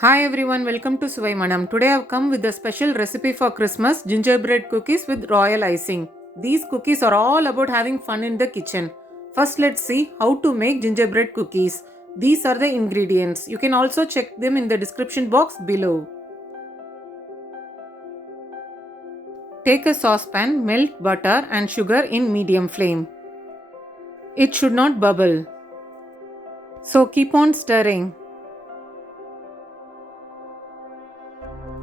Hi everyone, welcome to Suvai Manam. Today I've come with a special recipe for Christmas, gingerbread cookies with royal icing. These cookies are all about having fun in the kitchen. First let's see how to make gingerbread cookies. These are the ingredients. You can also check them in the description box below. Take a saucepan, melt butter and sugar in medium flame. It should not bubble. So keep on stirring.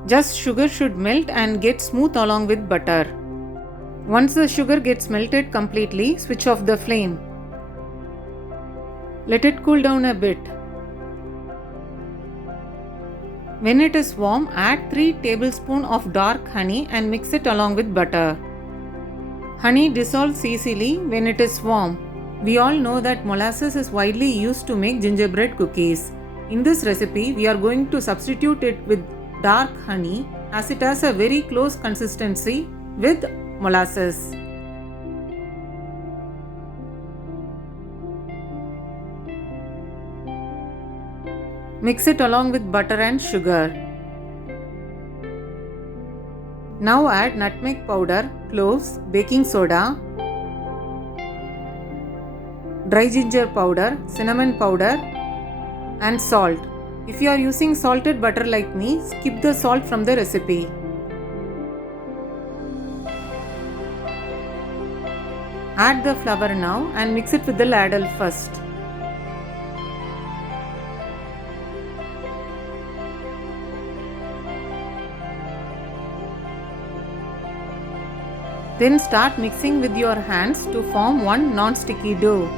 Just sugar should melt and get smooth along with butter. Once the sugar gets melted completely, switch off the flame. Let it cool down a bit. When it is warm, add 3 tablespoons of dark honey and mix it along with butter. Honey dissolves easily when it is warm. We all know that molasses is widely used to make gingerbread cookies. In this recipe, we are going to substitute it with dark honey as it has a very close consistency with molasses. Mix it along with butter and sugar. Now add nutmeg powder, cloves, baking soda, dry ginger powder, cinnamon powder and salt. If you are using salted butter like me, skip the salt from the recipe. Add the flour now and mix it with the ladle first. Then start mixing with your hands to form one non-sticky dough.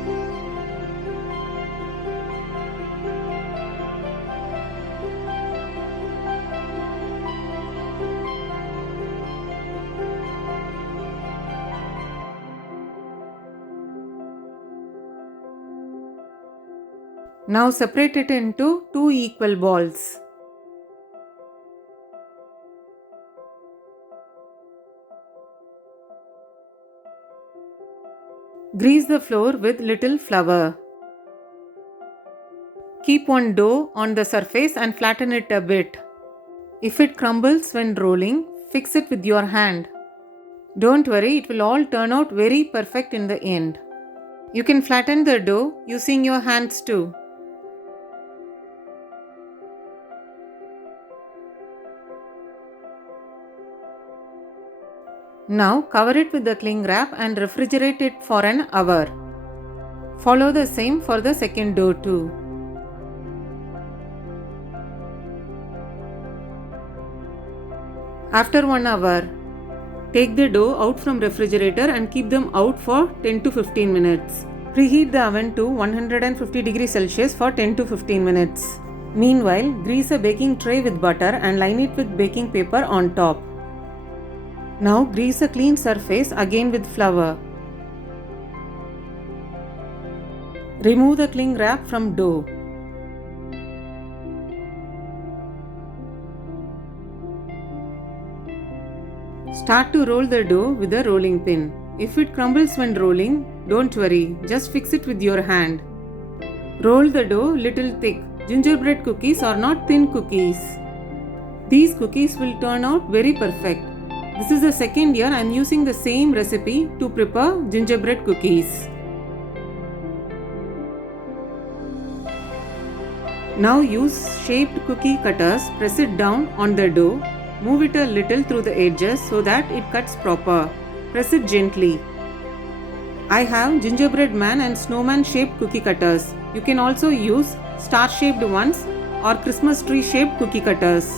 Now separate it into 2 equal balls. Grease the floor with little flour. Keep one dough on the surface and flatten it a bit. If it crumbles when rolling, fix it with your hand. Don't worry, it will all turn out very perfect in the end. You can flatten the dough using your hands too. Now cover it with the cling wrap and refrigerate it for an hour. Follow the same for the second dough too. After 1 hour, take the dough out from refrigerator and keep them out for 10 to 15 minutes. Preheat the oven to 150 degrees Celsius for 10 to 15 minutes. Meanwhile, grease a baking tray with butter and line it with baking paper on top. Now grease a clean surface again with flour. Remove the cling wrap from dough. Start to roll the dough with a rolling pin. If it crumbles when rolling, don't worry, just fix it with your hand. Roll the dough little thick. Gingerbread cookies are not thin cookies. These cookies will turn out very perfect. This is the second year I am using the same recipe to prepare gingerbread cookies. Now use shaped cookie cutters, press it down on the dough, move it a little through the edges so that it cuts proper. Press it gently. I have gingerbread man and snowman shaped cookie cutters. You can also use star shaped ones or Christmas tree shaped cookie cutters.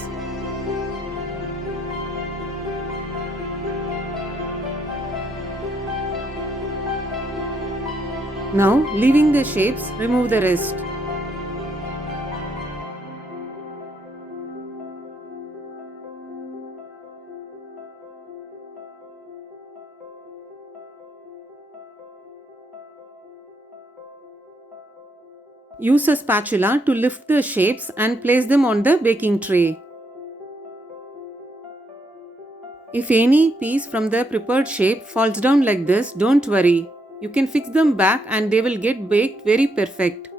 Now, leaving the shapes, remove the rest. Use a spatula to lift the shapes and place them on the baking tray. If any piece from the prepared shape falls down like this, don't worry. You can fix them back and they will get baked very perfect.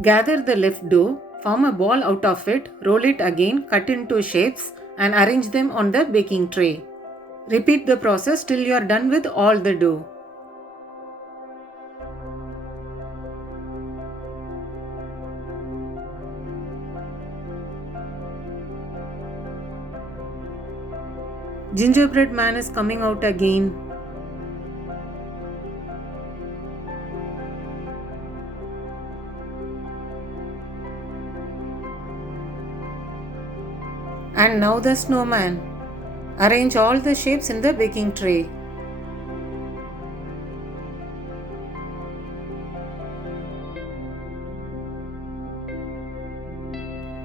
Gather the left dough, form a ball out of it, roll it again, cut into shapes and arrange them on the baking tray. Repeat the process till you are done with all the dough. Gingerbread man is coming out again. And now the snowman. Arrange all the shapes in the baking tray.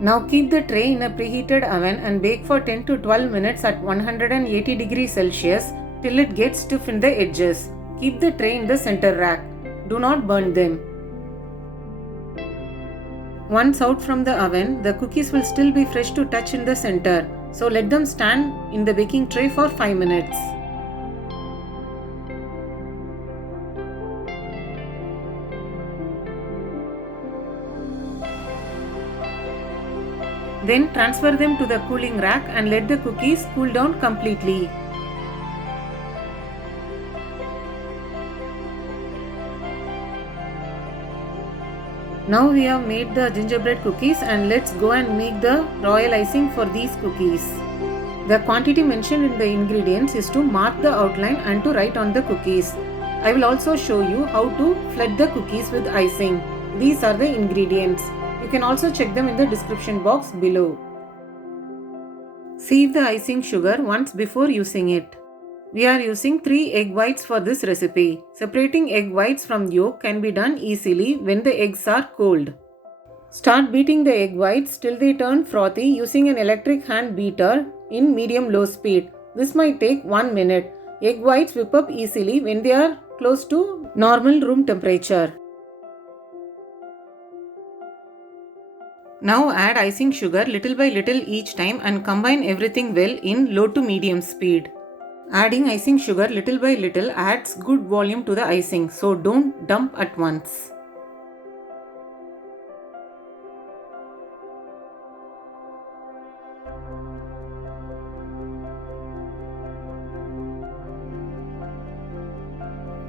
Now keep the tray in a preheated oven and bake for 10 to 12 minutes at 180 degrees Celsius till it gets stiff in the edges. Keep the tray in the center rack. Do not burn them. Once out from the oven, the cookies will still be fresh to touch in the center. So let them stand in the baking tray for 5 minutes. Then transfer them to the cooling rack and let the cookies cool down completely. Now we have made the gingerbread cookies and let's go and make the royal icing for these cookies. The quantity mentioned in the ingredients is to mark the outline and to write on the cookies. I will also show you how to flood the cookies with icing. These are the ingredients. You can also check them in the description box below. Sieve the icing sugar once before using it. We are using 3 egg whites for this recipe. Separating egg whites from yolk can be done easily when the eggs are cold. Start beating the egg whites till they turn frothy using an electric hand beater in medium-low speed. This might take 1 minute. Egg whites whip up easily when they are close to normal room temperature. Now add icing sugar little by little each time and combine everything well in low to medium speed. Adding icing sugar little by little adds good volume to the icing, so don't dump at once.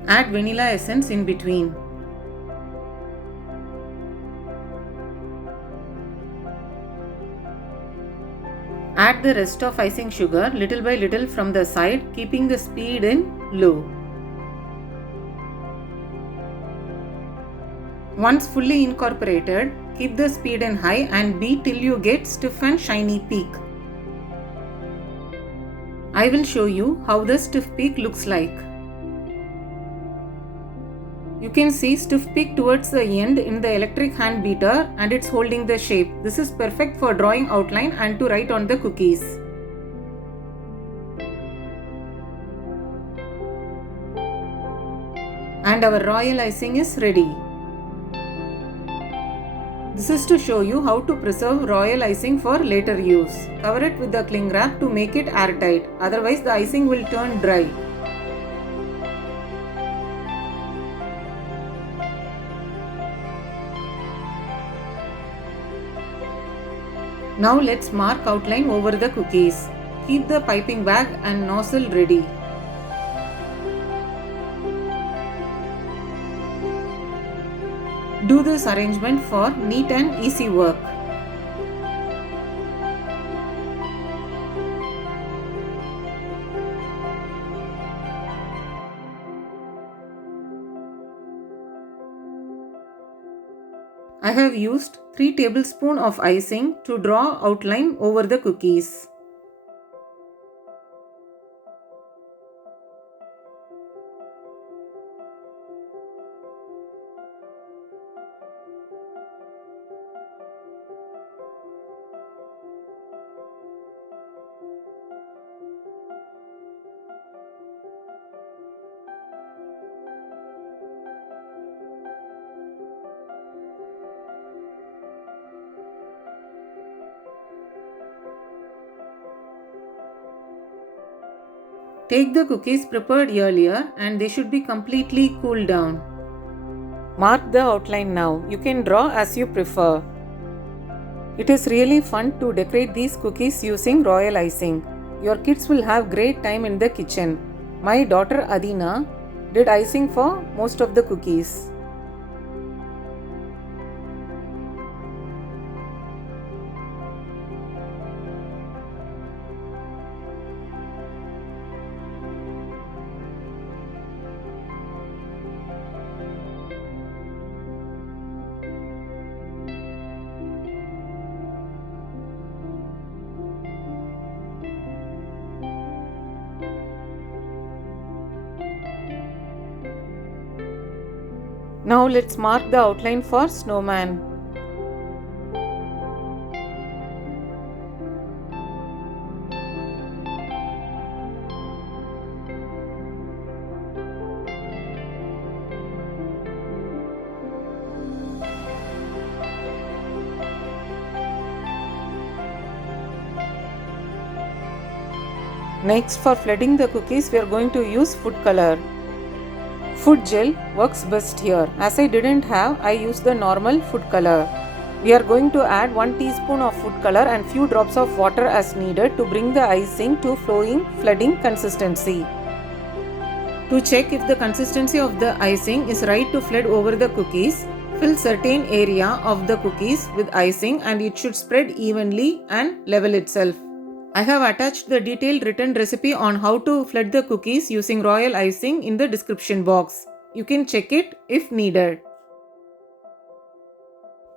Add vanilla essence in between. Add the rest of icing sugar little by little from the side, keeping the speed in low. Once fully incorporated, keep the speed in high and beat till you get stiff and shiny peak. I will show you how the stiff peak looks like. You can see stiff peak towards the end in the electric hand beater and it's holding the shape. This is perfect for drawing outline and to write on the cookies. And our royal icing is ready. This is to show you how to preserve royal icing for later use. Cover it with the cling wrap to make it airtight, otherwise the icing will turn dry. Now let's mark outline over the cookies. Keep the piping bag and nozzle ready. Do this arrangement for neat and easy work. I have used 3 tablespoons of icing to draw outline over the cookies. Take the cookies prepared earlier and they should be completely cooled down. Mark the outline now. You can draw as you prefer. It is really fun to decorate these cookies using royal icing. Your kids will have great time in the kitchen. My daughter Adina did icing for most of the cookies. Now let's mark the outline for snowman. Next, for flooding the cookies, we are going to use food color. Food gel works best here. As I didn't have, I used the normal food color. We are going to add 1 teaspoon of food color and few drops of water as needed to bring the icing to flowing, flooding consistency. To check if the consistency of the icing is right to flood over the cookies, fill certain area of the cookies with icing and it should spread evenly and level itself. I have attached the detailed written recipe on how to flood the cookies using royal icing in the description box. You can check it if needed.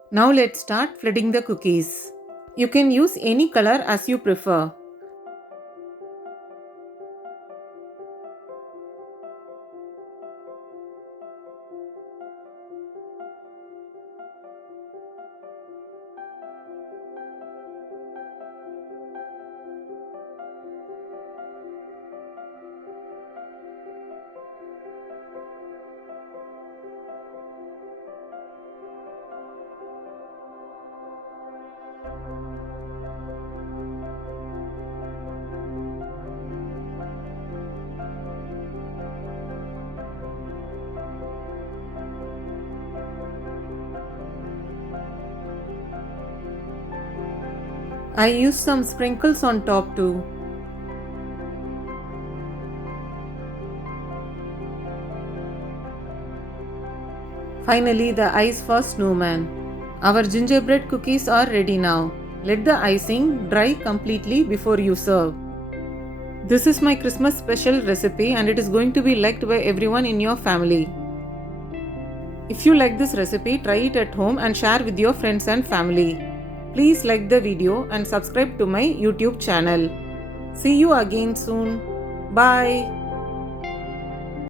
Now let's start flooding the cookies. You can use any color as you prefer. I used some sprinkles on top too. Finally, the ice for snowman. Our gingerbread cookies are ready now. Let the icing dry completely before you serve. This is my Christmas special recipe and it is going to be liked by everyone in your family. If you like this recipe, try it at home and share with your friends and family. Please like the video and subscribe to my YouTube channel. See you again soon. Bye.